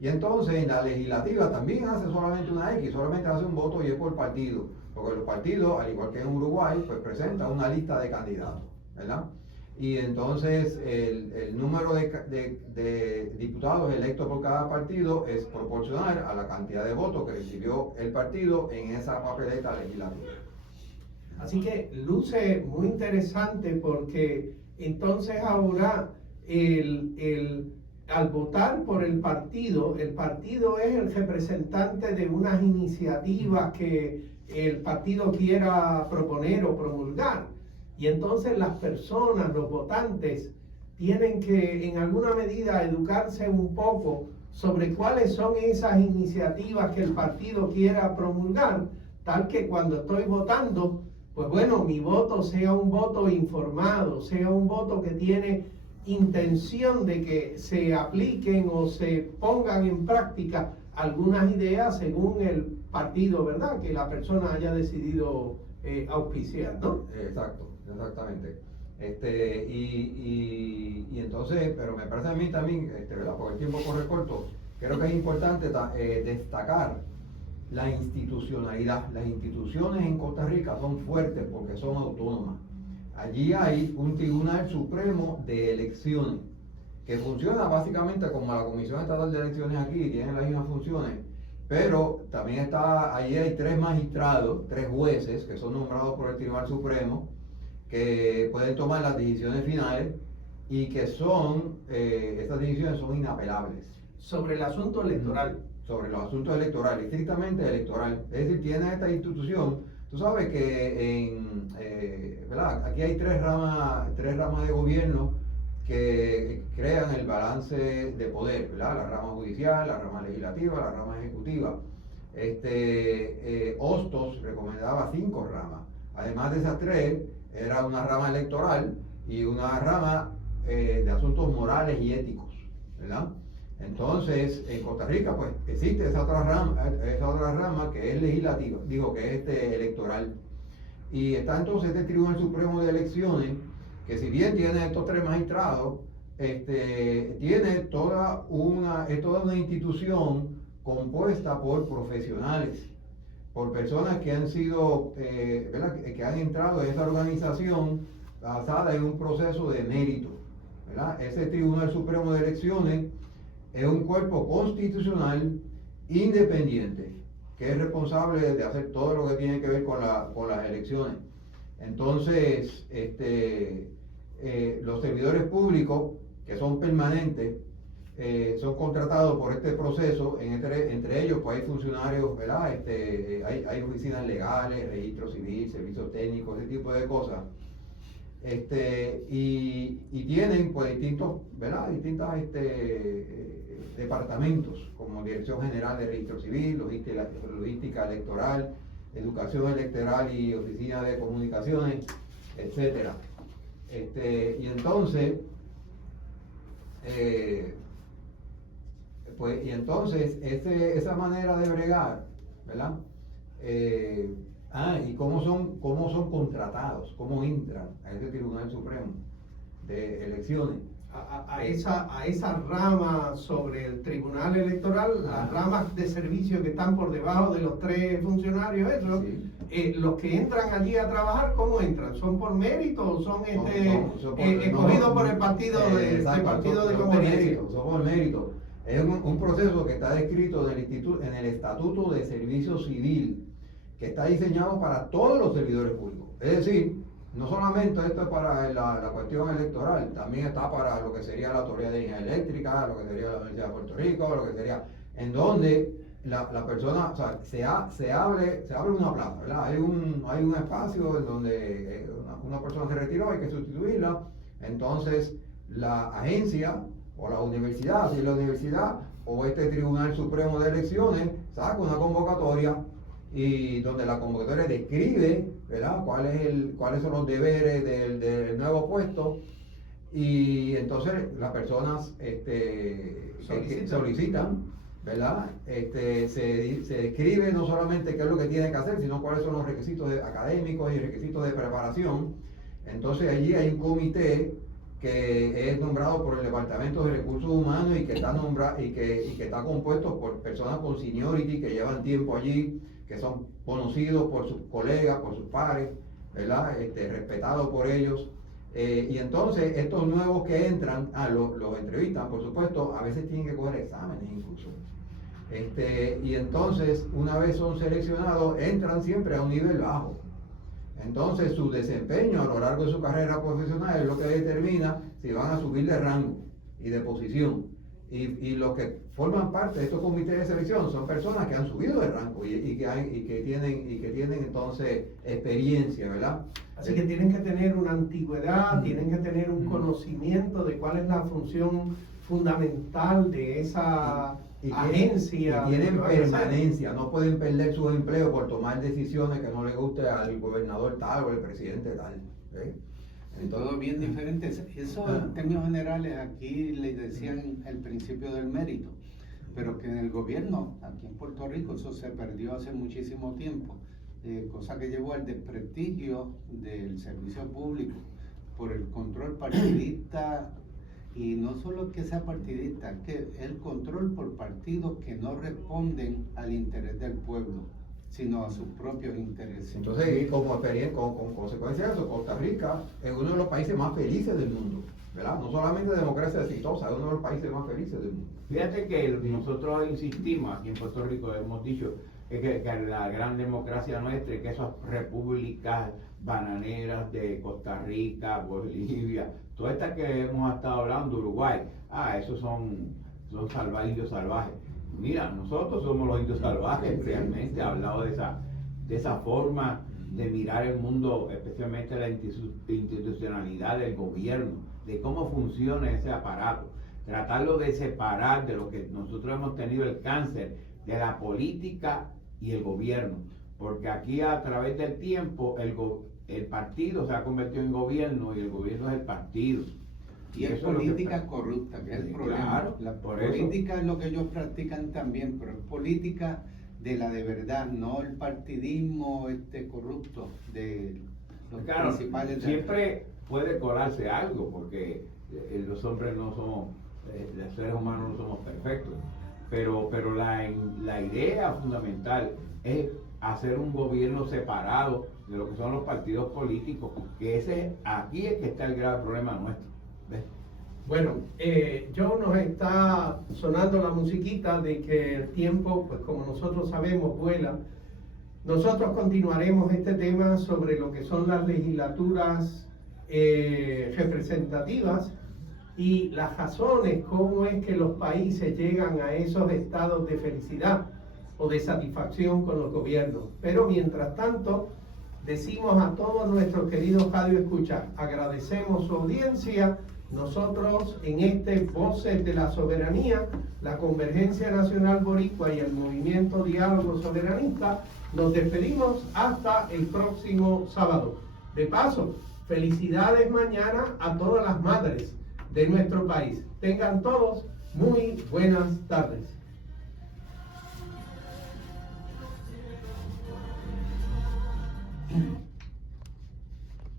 Y entonces en la legislativa también hace solamente una X, solamente hace un voto y es por partido, porque los partidos, al igual que en Uruguay, pues presentan una lista de candidatos, ¿verdad? Y entonces el número de diputados electos por cada partido es proporcional a la cantidad de votos que recibió el partido en esa papeleta legislativa. Así que luce muy interesante porque entonces ahora al votar por el partido es el representante de unas iniciativas que el partido quiera proponer o promulgar. Y entonces las personas, los votantes, tienen que en alguna medida educarse un poco sobre cuáles son esas iniciativas que el partido quiera promulgar, tal que cuando estoy votando, pues bueno, mi voto sea un voto informado, sea un voto que tiene intención de que se apliquen o se pongan en práctica algunas ideas según el partido, ¿verdad?, que la persona haya decidido auspiciar, ¿no? Exacto, exactamente. Y entonces, pero me parece a mí también, ¿verdad?, porque el tiempo corre corto, creo que es importante destacar la institucionalidad. Las instituciones en Costa Rica son fuertes porque son autónomas. Allí hay un Tribunal Supremo de Elecciones que funciona básicamente como la Comisión Estatal de Elecciones aquí, tiene las mismas funciones, pero también allí hay 3 magistrados, 3 jueces que son nombrados por el Tribunal Supremo, que pueden tomar las decisiones finales y que estas decisiones son inapelables. Sobre el asunto electoral. Sobre los asuntos electorales, estrictamente electoral. Es decir, tiene esta institución, tú sabes que ¿verdad?, aquí hay 3 ramas de gobierno que crean el balance de poder, ¿verdad?, la rama judicial, la rama legislativa, la rama ejecutiva. Hostos recomendaba 5 ramas. Además de esas 3, era una rama electoral y una rama de asuntos morales y éticos, ¿verdad? Entonces, en Costa Rica, pues, existe esa otra rama que es legislativa, que es electoral. Y está entonces este Tribunal Supremo de Elecciones, que si bien tiene estos 3 magistrados, tiene toda una institución compuesta por profesionales, por personas que han sido, ¿verdad?, que han entrado en esa organización basada en un proceso de mérito, ¿verdad? Ese Tribunal Supremo de Elecciones es un cuerpo constitucional independiente que es responsable de hacer todo lo que tiene que ver con las elecciones. Entonces, los servidores públicos que son permanentes son contratados por este proceso. Entre ellos pues hay funcionarios, ¿verdad?, hay oficinas legales, registro civil, servicios técnicos, ese tipo de cosas. Y tienen pues distintos departamentos, como Dirección General de Registro Civil, Logística Electoral, Educación Electoral y Oficina de Comunicaciones, etcétera. Y entonces esa manera de bregar, ¿verdad? Y cómo son contratados, cómo entran a ese Tribunal Supremo de Elecciones. A esa rama sobre el Tribunal Electoral, las ramas de servicio que están por debajo de los 3 funcionarios, esos, Sí. Los que entran allí a trabajar, ¿cómo entran? ¿Son por mérito o son escogidos por el partido de conveniencia? Son por mérito. Es un proceso que está descrito en el Estatuto de Servicio Civil, que está diseñado para todos los servidores públicos. Es decir, no solamente esto es para la cuestión electoral, también está para lo que sería la Autoridad de Energía Eléctrica, lo que sería la Universidad de Puerto Rico, lo que sería, en donde la persona, o sea, se abre una plaza, ¿verdad? Hay un espacio en donde una persona se retiró, hay que sustituirla. Entonces, la agencia o la universidad, si es la universidad o este Tribunal Supremo de Elecciones, saca una convocatoria y donde la convocatoria describe, ¿verdad?, cuáles son los deberes del nuevo puesto, y entonces las personas solicitan, ¿verdad? Se describe no solamente qué es lo que tienen que hacer, sino cuáles son los requisitos académicos y requisitos de preparación. Entonces allí hay un comité que es nombrado por el Departamento de Recursos Humanos y que está compuesto por personas con seniority que llevan tiempo allí, que son conocidos por sus colegas, por sus pares, ¿verdad?, respetados por ellos. Y entonces estos nuevos que entran, los entrevistan, por supuesto, a veces tienen que coger exámenes incluso. Y entonces, una vez son seleccionados, entran siempre a un nivel bajo. Entonces, su desempeño a lo largo de su carrera profesional es lo que determina si van a subir de rango y de posición. Y los que forman parte de estos comités de selección son personas que han subido de rango y que tienen entonces experiencia, ¿verdad? Así que tienen que tener una antigüedad, tienen que tener un conocimiento de cuál es la función fundamental de esa agencia. Y tienen que van a hacer. permanencia, no pueden perder su empleo por tomar decisiones que no le guste al gobernador tal o al presidente tal. ¿Eh? Todo bien diferente. Eso en términos generales aquí le decían el principio del mérito, pero que en el gobierno, aquí en Puerto Rico, eso se perdió hace muchísimo tiempo, cosa que llevó al desprestigio del servicio público por el control partidista, y no solo que sea partidista, es que el control por partidos que no responden al interés del pueblo, sino a sus propios intereses. Entonces, como consecuencia de eso, Costa Rica es uno de los países más felices del mundo, ¿verdad? No solamente democracia exitosa, es uno de los países más felices del mundo. Fíjate que nosotros insistimos aquí en Puerto Rico, hemos dicho que la gran democracia nuestra y que esas repúblicas bananeras de Costa Rica, Bolivia, todas estas que hemos estado hablando, Uruguay, esos son indios salvajes. Mira, nosotros somos los indios salvajes, realmente, hablado de esa forma de mirar el mundo, especialmente la institucionalidad del gobierno, de cómo funciona ese aparato, tratarlo de separar de lo que nosotros hemos tenido el cáncer de la política y el gobierno, porque aquí a través del tiempo el partido se ha convertido en gobierno y el gobierno es el partido. Y es eso política es lo que corrupta, que es el problema. Claro, La por política es lo que ellos practican también, pero es política de la de verdad, no el partidismo corrupto de los principales. Siempre puede colarse algo, porque los hombres no somos, los seres humanos no somos perfectos, pero la idea fundamental es hacer un gobierno separado de lo que son los partidos políticos, que aquí es que está el grave problema nuestro. ¿Ves? Bueno, Joe, nos está sonando la musiquita de que el tiempo, pues como nosotros sabemos, vuela. Nosotros continuaremos este tema sobre lo que son las legislaturas representativas y las razones, cómo es que los países llegan a esos estados de felicidad o de satisfacción con los gobiernos. Pero mientras tanto, decimos a todos nuestros queridos radio escuchas, agradecemos su audiencia. Nosotros en Voces de la Soberanía, la Convergencia Nacional Boricua y el Movimiento Diálogo Soberanista, nos despedimos hasta el próximo sábado. De paso, felicidades mañana a todas las madres de nuestro país. Tengan todos muy buenas tardes.